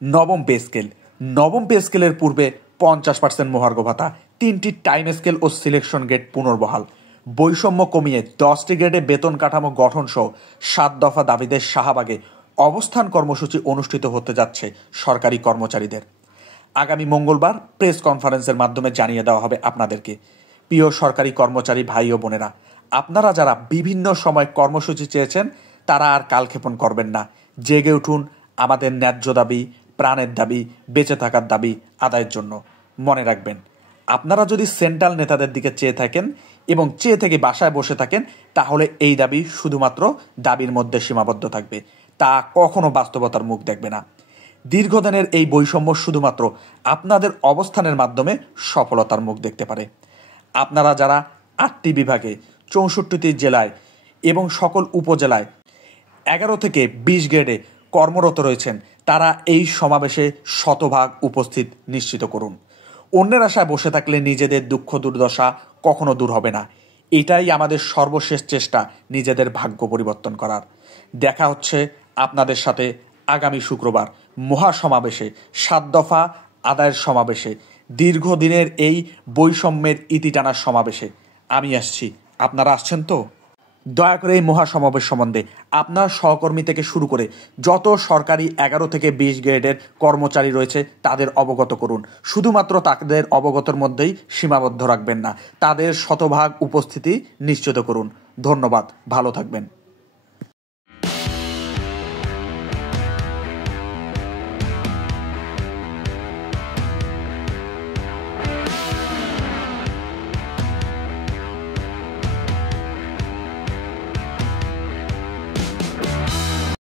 নবম pay scale. নবম pay স্কেলের পূর্বে 50% মহার্ঘ ভাতা, 3টি টাইম স্কেল ও সিলেকশন গ্রেড পুনর্বহাল, বৈষম্য কমিয়ে 10টি গ্রেডে বেতন কাঠামো গঠন সহ 7 দফা দাবিতে শাহবাগে অবস্থান কর্মসূচি অনুষ্ঠিত হতে যাচ্ছে সরকারি কর্মচারীদের। আগামী মঙ্গলবার প্রেস কনফারেন্সের মাধ্যমে জানিয়ে দেওয়া হবে আপনাদেরকে। প্রিয় সরকারি কর্মচারী ভাই ও বোনেরা, আপনারা যারা বিভিন্ন সময় কর্মসূচি চেয়েছেন তারা আর কালক্ষেপণ করবেন না। জেগে উঠুন আমাদের ন্যায্য দাবি, প্রাণের দাবি, বেঁচে থাকার দাবি আদায়ের জন্য। মনে রাখবেন, আপনারা যদি সেন্ট্রাল নেতাদের দিকে চেয়ে থাকেন এবং চেয়ে থেকে বাসায় বসে থাকেন তাহলে এই দাবি শুধুমাত্র দাবির মধ্যে সীমাবদ্ধ থাকবে, তা কখনো বাস্তবতার মুখ দেখবে না। দীর্ঘদিনের এই বৈষম্য শুধুমাত্র আপনাদের অবস্থানের মাধ্যমে সফলতার মুখ দেখতে পারে। আপনারা যারা 8টি বিভাগে 64টি জেলায় এবং সকল উপজেলায় 11 থেকে 20 গ্রেডে কর্মরত রয়েছেন তারা এই সমাবেশে শতভাগ উপস্থিত নিশ্চিত করুন। অন্যের আশায় বসে থাকলে নিজেদের দুঃখ দুর্দশা কখনো দূর হবে না। এটাই আমাদের সর্বশেষ চেষ্টা নিজেদের ভাগ্য পরিবর্তন করার। দেখা হচ্ছে আপনাদের সাথে আগামী শুক্রবার মহাসমাবেশে, 7 দফা আদায়ের সমাবেশে, দীর্ঘদিনের এই বৈষম্যের ইতি টানার সমাবেশে। আমি আসছি, আপনারা আসছেন তো? দয়া করে এই মহাসমাবেশ সম্বন্ধে আপনার সহকর্মী থেকে শুরু করে যত সরকারি 11 থেকে 20 গ্রেডের কর্মচারী রয়েছে তাদের অবগত করুন। শুধুমাত্র তাদের অবগতর মধ্যেই সীমাবদ্ধ রাখবেন না, তাদের শতভাগ উপস্থিতি নিশ্চিত করুন। ধন্যবাদ, ভালো থাকবেন।